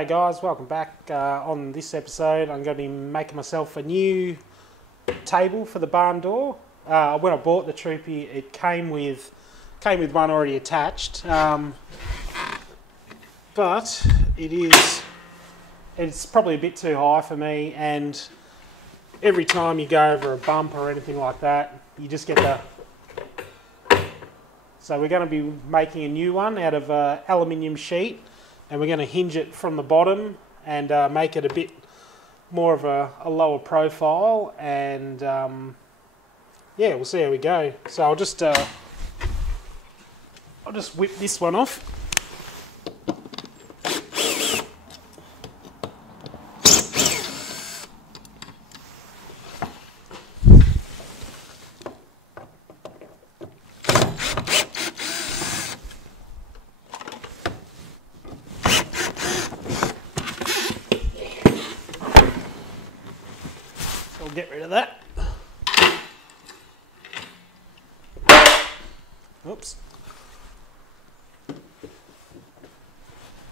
G'day guys, welcome back. On this episode I'm going to be making myself a new table for the barn door. When I bought the Troopy it came with one already attached, but it's probably a bit too high for me, and every time you go over a bump or anything like that you just get the... So we're going to be making a new one out of aluminium sheet, and we're going to hinge it from the bottom and make it a bit more of a lower profile, and yeah, we'll see how we go. So I'll just whip this one off. We'll get rid of that. Oops.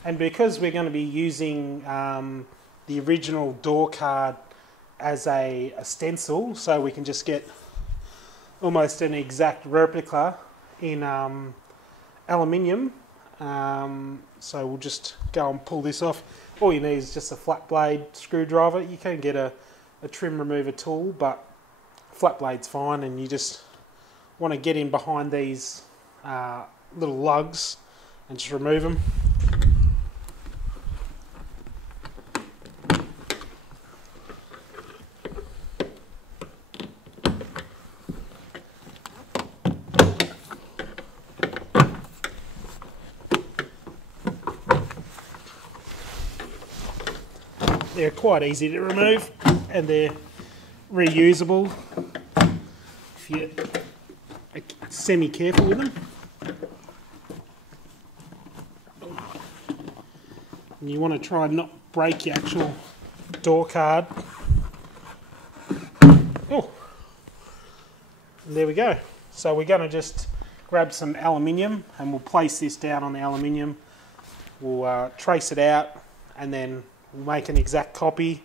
And because we're going to be using the original door card as a stencil, so we can just get almost an exact replica in aluminium. So we'll just go and pull this off. All you need is just a flat blade screwdriver. You can get a trim remover tool, but flat blade's fine, and you just want to get in behind these little lugs and just remove them. They're quite easy to remove, and they're reusable if you're semi-careful with them. And you want to try and not break your actual door card. Oh, and there we go. So we're going to just grab some aluminium, and we'll place this down on the aluminium. We'll trace it out, and then we'll make an exact copy,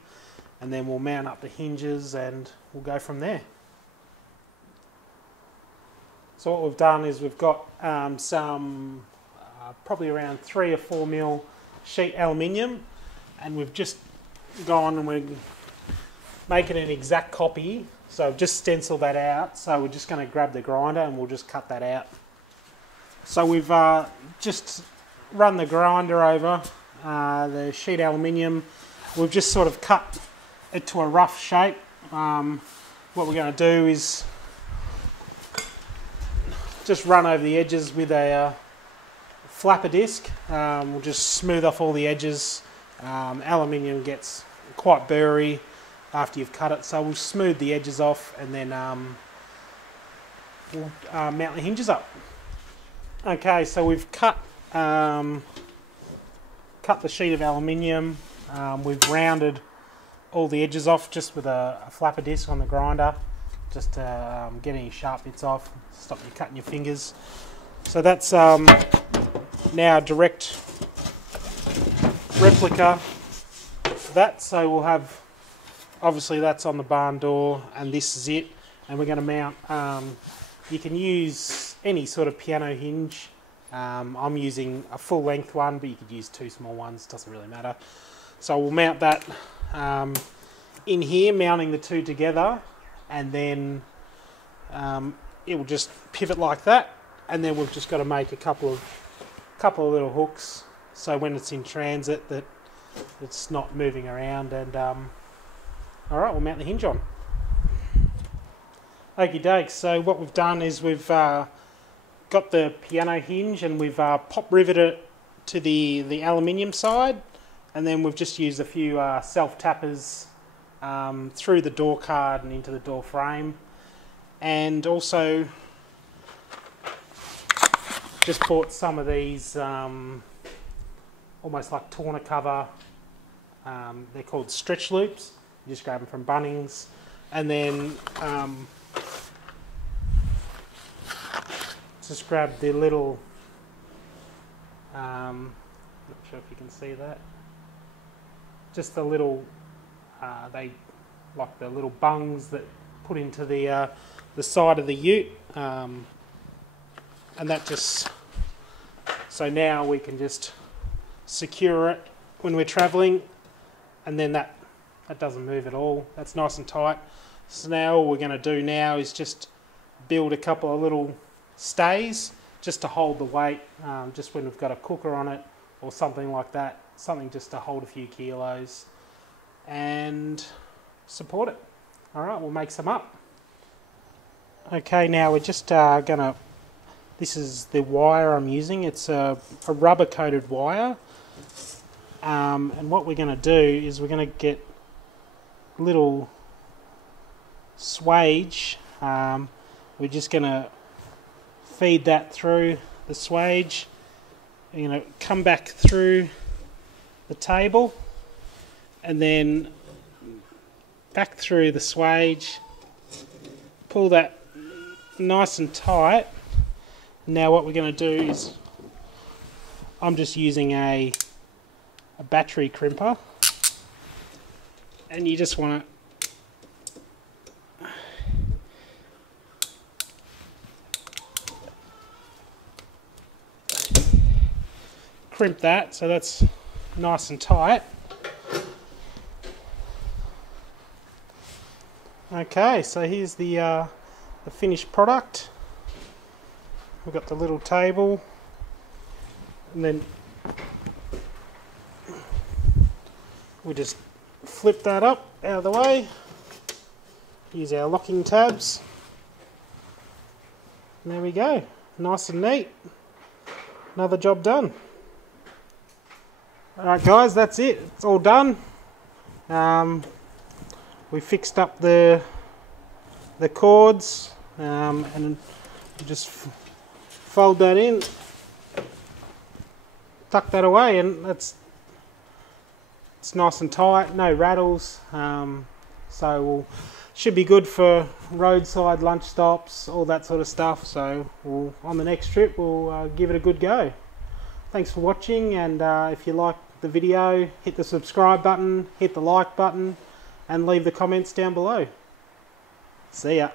and then we'll mount up the hinges and we'll go from there. So what we've done is we've got some probably around 3 or 4 mil sheet aluminium, and we've just gone and we're making an exact copy. So I've just stenciled that out, so we're just going to grab the grinder and we'll just cut that out. So we've just run the grinder over the sheet aluminium. We've just sort of cut it to a rough shape. What we're going to do is just run over the edges with a flapper disc. We'll just smooth off all the edges. Aluminium gets quite burry after you've cut it, so we'll smooth the edges off, and then we'll mount the hinges up. Okay, so we've cut the sheet of aluminium. We've rounded all the edges off just with a flapper disc on the grinder, just to get any sharp bits off, stop you cutting your fingers. So that's now a direct replica of that. So we'll have, obviously that's on the barn door, and this is it. And we're going to mount, you can use any sort of piano hinge. I'm using a full length one, but you could use 2 small ones, doesn't really matter. So we'll mount that in here, mounting the 2 together, and then it will just pivot like that, and then we've just got to make a couple of little hooks, so when it's in transit that it's not moving around. And alright, we'll mount the hinge on. Okie doke, so what we've done is we've got the piano hinge, and we've pop riveted it to the aluminium side, and then we've just used a few self tappers through the door card and into the door frame, and also just bought some of these almost like tonneau cover. They're called stretch loops. You just grab them from Bunnings, and then just grab the little, not sure if you can see that, just the little, they like the little bungs that put into the side of the ute, and that just, so now we can just secure it when we're travelling, and then that doesn't move at all. That's nice and tight. So now all we're going to do now is just build a couple of little stays just to hold the weight, just when we've got a cooker on it or something like that, something just to hold a few kilos and support it. Alright, we'll make some up. Okay, now we're just gonna, this is the wire I'm using. It's a rubber coated wire, and what we're going to do is we're going to get little swage. We're just going to feed that through the swage. You're going to come back through the table and then back through the swage, pull that nice and tight. Now what we're going to do is, I'm just using a battery crimper, and you just want to crimp that so that's nice and tight. Okay, so here's the finished product. We've got the little table, and then we just flip that up out of the way, use our locking tabs, and there we go, nice and neat, another job done. Alright guys, that's it, it's all done. We fixed up the cords, and just fold that in, tuck that away, and it's nice and tight, no rattles, so should be good for roadside lunch stops, all that sort of stuff. So on the next trip we'll give it a good go. Thanks for watching, and if you like the video, hit the subscribe button, hit the like button, and leave the comments down below. See ya.